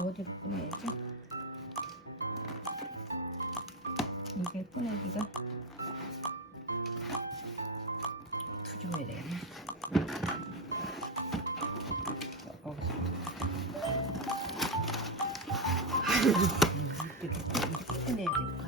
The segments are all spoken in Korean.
어디로 꺼내야지? 이게 꺼내기가 두줘야 되겠네. 거기서. 음, 이렇게, 꺼내야 같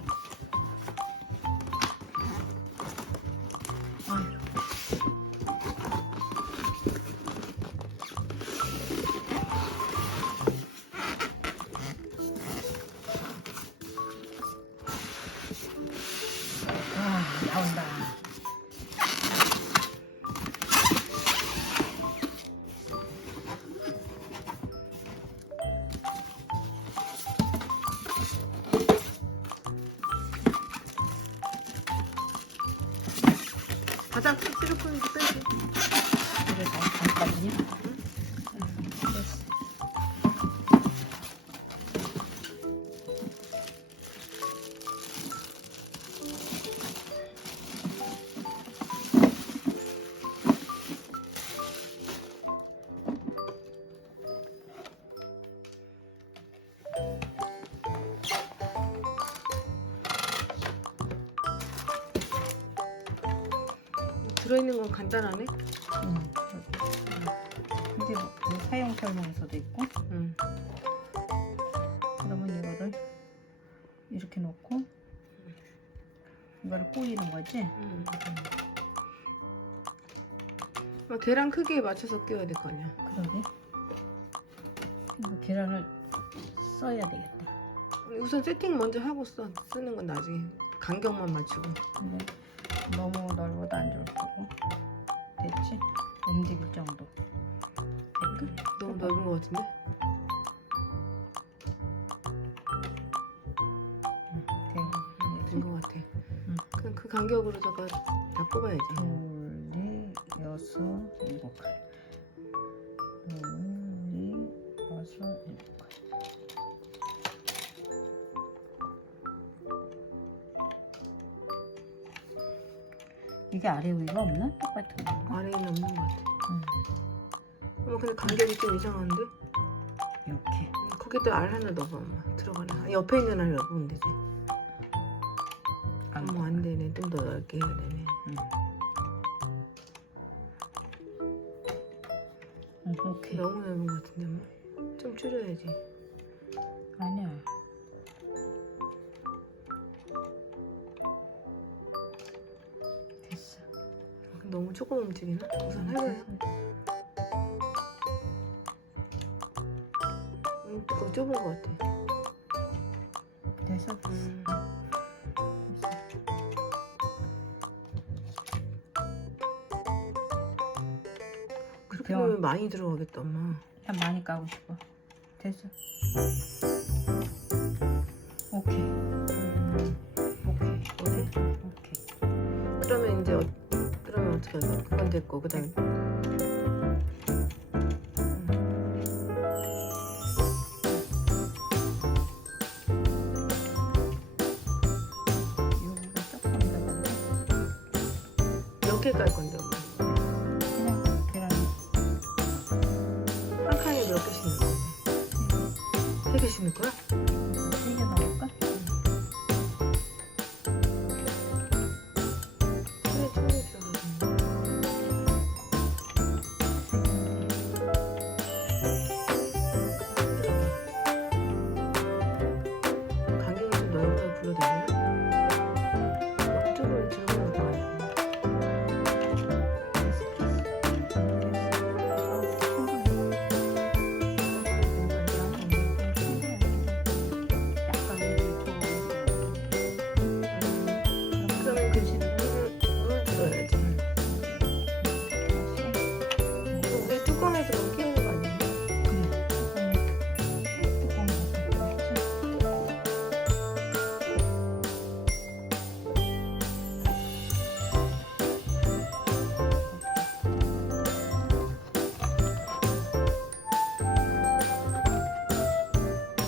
간단하네. 응, 여기. 이제 뭐, 그 사용 설명서도 있고, 응. 그러면 이거를 이렇게 놓고 이거를 꼬이는 거지. 응. 막 계란 크기에 맞춰서 끼워야 될 거 아니야. 그러게. 이거 계란을 써야 되겠다. 우선 세팅 먼저 하고 써. 쓰는 건 나중에. 간격만 맞추고. 근데 너무 넓어도 안 좋을 거고. 됐지? 움직일 정도. 될까? 너무 넓은 것 같은데? 응, 돼. 된것 같아. 응. 그럼 그 간격으로다가 다 꼽아야지. 둘, 넷, 여섯, 일곱 칸. 둘, 넷, 여섯, 일곱 이게 아래 위가 없나? 똑같은 건가? 아래에는 없는 것 같아. 응. 어머 근데 간격이 좀 이상한데? 이렇게. 음, 거기다 알 하나 넣어봐 엄마. 들어가네. 아, 옆에 있는 알 넣으면 되지. 안 어머 안 되네. 좀 더 넓게 해야 되네. 응. 응, 오케이. 너무 넓은 것 같은데 엄마. 좀 줄여야지. 아니야. 너무 조금 움직이나? 우선 해봐요. 음, 그거 좁은 것 같아. 됐어. 음. 그렇게. 보면 많이 들어가겠다 엄마. 난 많이 까고 싶어. 됐어. 오케이. 됐고 그다음 여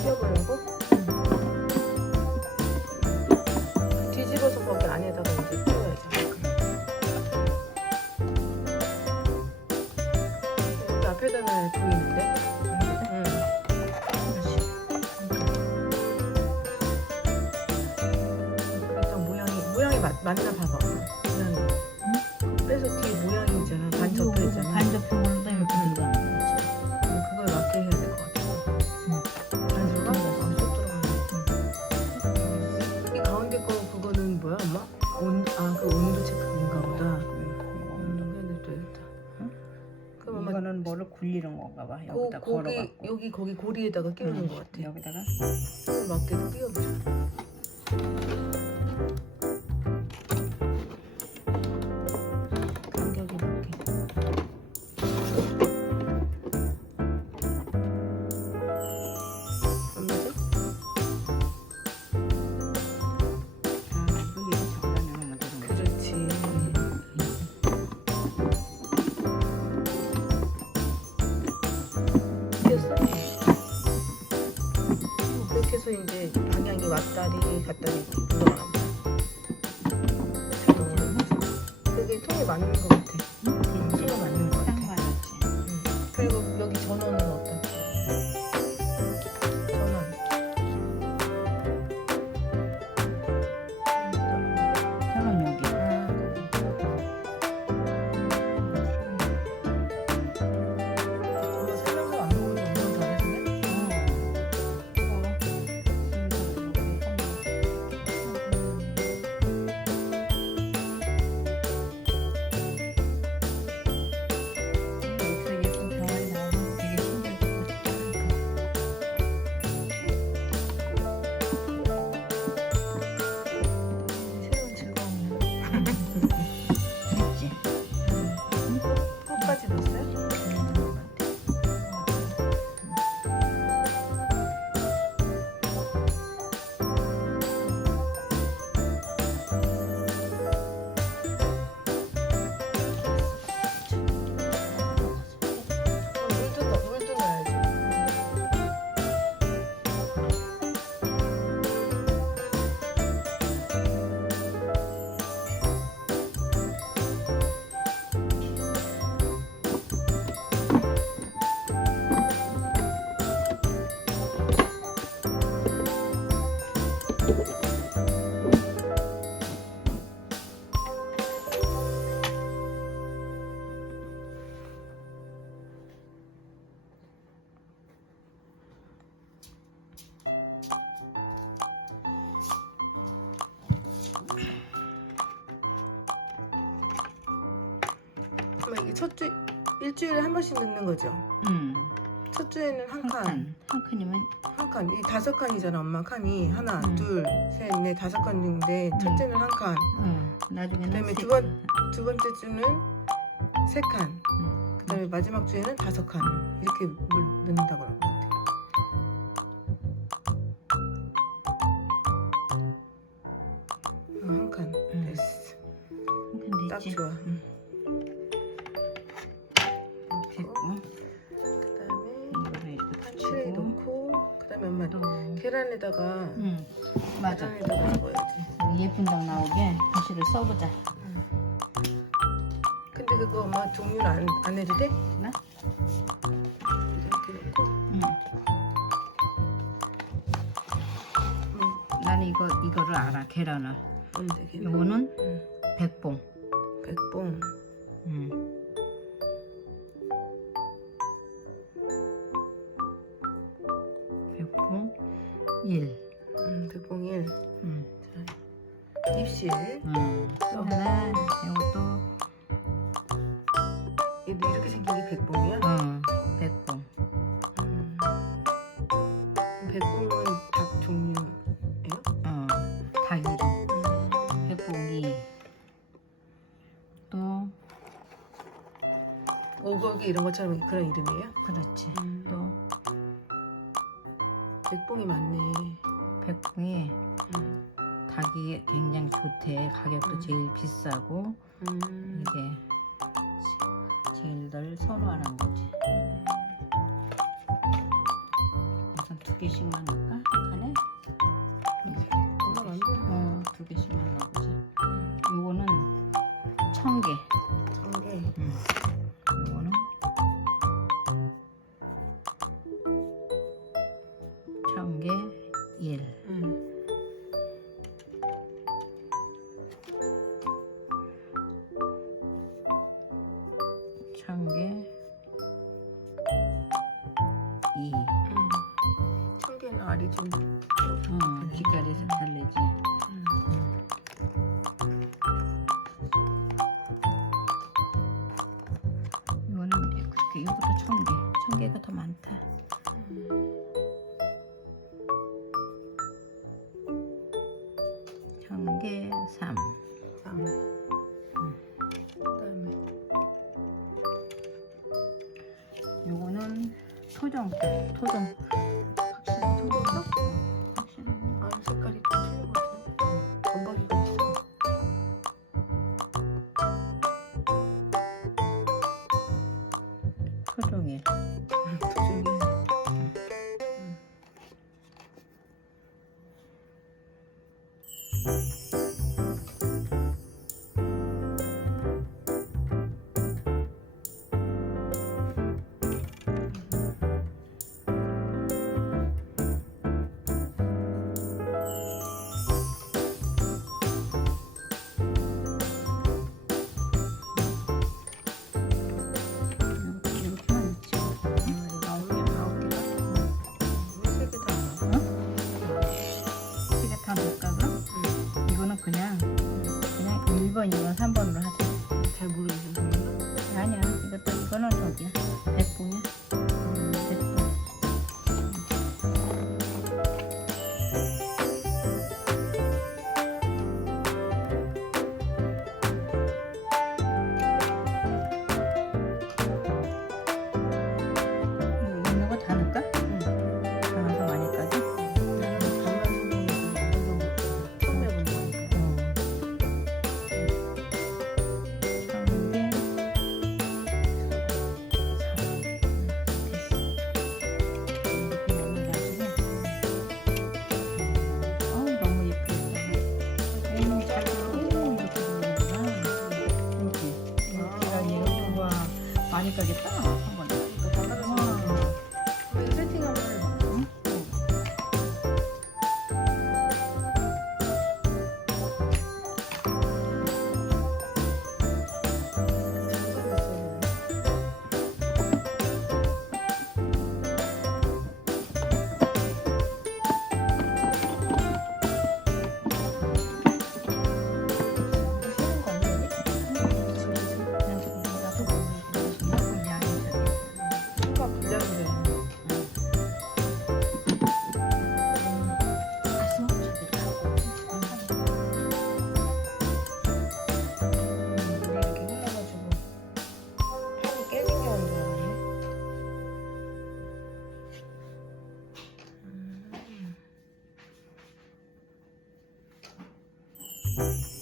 끼워보려고? 굴리는 건가 봐. 고, 여기다 고기 걸어갖고. 여기 거기 고리에다가 끼우는 응, 것 같아. 여기다가 맞게도 끼워보자. 일주일에 한 번씩 넣는 거죠? 응. 첫 주에는 한 한 칸. 칸. 한 칸이면 한 칸. 이 다섯 칸이잖아, 엄마 칸이. 하나, 음. 둘, 셋, 넷, 다섯 칸인데 첫째는 한 칸. 응. 나중에는 그다음에 세 두 번- 칸. 두 번째 주는 세 칸. 응. 그다음에 마지막 주에는 다섯 칸. 이렇게 물 넣는다고 그럴 붙이고 넣고 그다음에 엄마 또 계란에다가 응. 맞아. 계란에다가 적어야지. 예쁜 닭 나오게 글씨를 써보자. 근데 그거 엄마 종류는 안, 안 해도 돼? 나? 이렇게 넣고 응. 음, 나는 이거 이거를 알아. 계란을. 뭔데 걔는? 요거는 응. 백봉. 백봉 응. 백봉 1. 음, 백봉 1 응. 입실 응. 또 하나 이것도 얘도 이렇게 생긴 게 백봉이야? 응. 백봉. 음. 백봉은 닭 종류예요? 어. 닭 이름. 음. 백봉이 또 오거기 이런 것처럼 그런 이름이에요? 그렇지. 음. 또 백봉이 많네 백봉이 음. 닭이 굉장히 좋대. 가격도 음. 제일 비싸고 음. 이게 제- 제일들 선호하는 거지. 우선 두 개씩만 넣을까? 응. 치카리 달래지. 이거는 그렇게 이것도 천 개, 천 개가 더 많다. 천개 삼. 요거는 토종 토종 이건 3번으로 하자. 잘 모르겠어. 아니야. 이것도 이거는 저기야. 백봉이야. ಬೇಕಾಗಿತ್ತು Bye.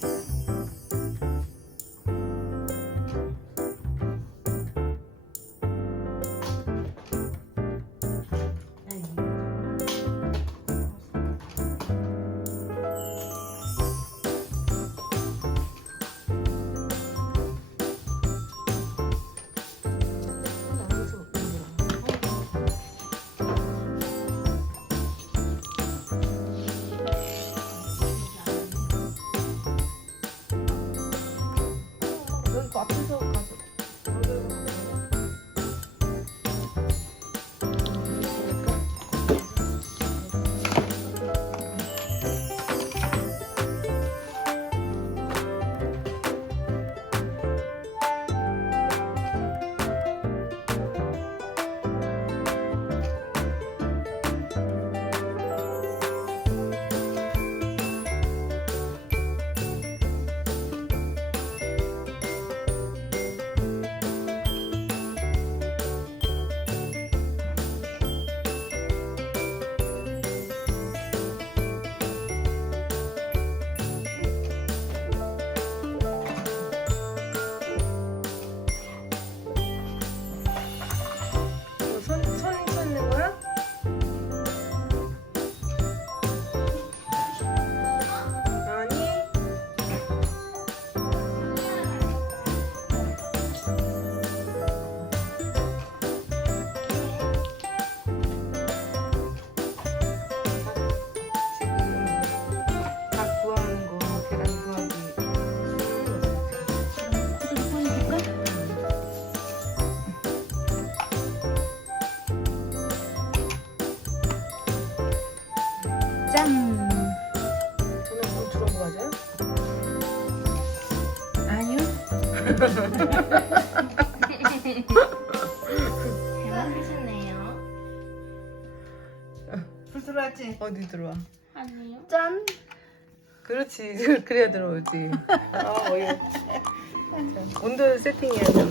잘 만드셨네요. 불 들어왔지? 어디 들어와? 아니요. 짠. 그렇지. 그래야 들어오지. 아 어이. 온도 세팅해야 돼.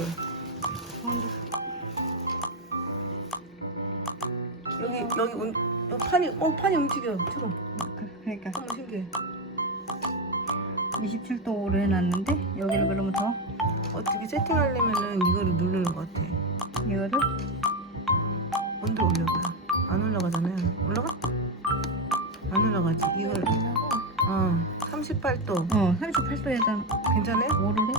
여기 여기 온 어, 판이 어 판이 움직여. 틀어. 그러니까 너무 신기해. 27도로 해놨는데 여기를 그러면 더 어떻게 세팅하려면은 이거를 누르는 것 같아. 이거를 온도 올려봐요. 안 올라가잖아요. 올라가? 안 올라가지. 이걸 어 38도 어 38도에다 괜찮아요? 뭐를 해?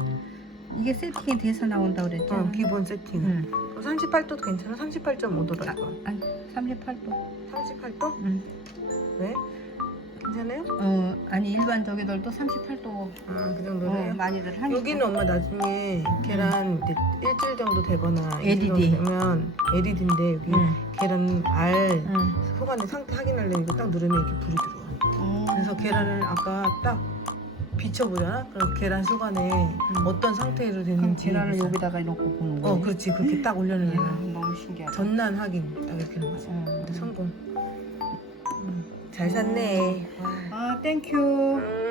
이게 세팅이 돼서 나온다 그랬잖아. 어 기본 세팅. 응. 38도도 괜찮아? 38.5도라고. 아니 38도. 38도? 응. 왜? 괜찮아요? 어 아니 일반 저기들도 38도 아, 그 어, 정도네. 많이들 하니까. 여기는 엄마 나중에 계란 이제 일주일 정도 되거나 일주일 LED. 정도 되면 LED인데 여기 응. 계란 알 응. 소간의 상태 확인하려면 이거 딱 누르면 이렇게 불이 들어와. 어. 그래서 계란을 아까 딱 비춰보잖아? 그럼 계란 응. 어떤 상태로 그럼 됐는지 계란을 그래서- 여기다가 놓고 보는 거야. 어 그렇지 그렇게 딱 올려놓으면 이야, 너무 신기하다. 전난 확인 딱 이렇게 하는 거지 어. 성공 음, 잘 샀네 아 땡큐. 음.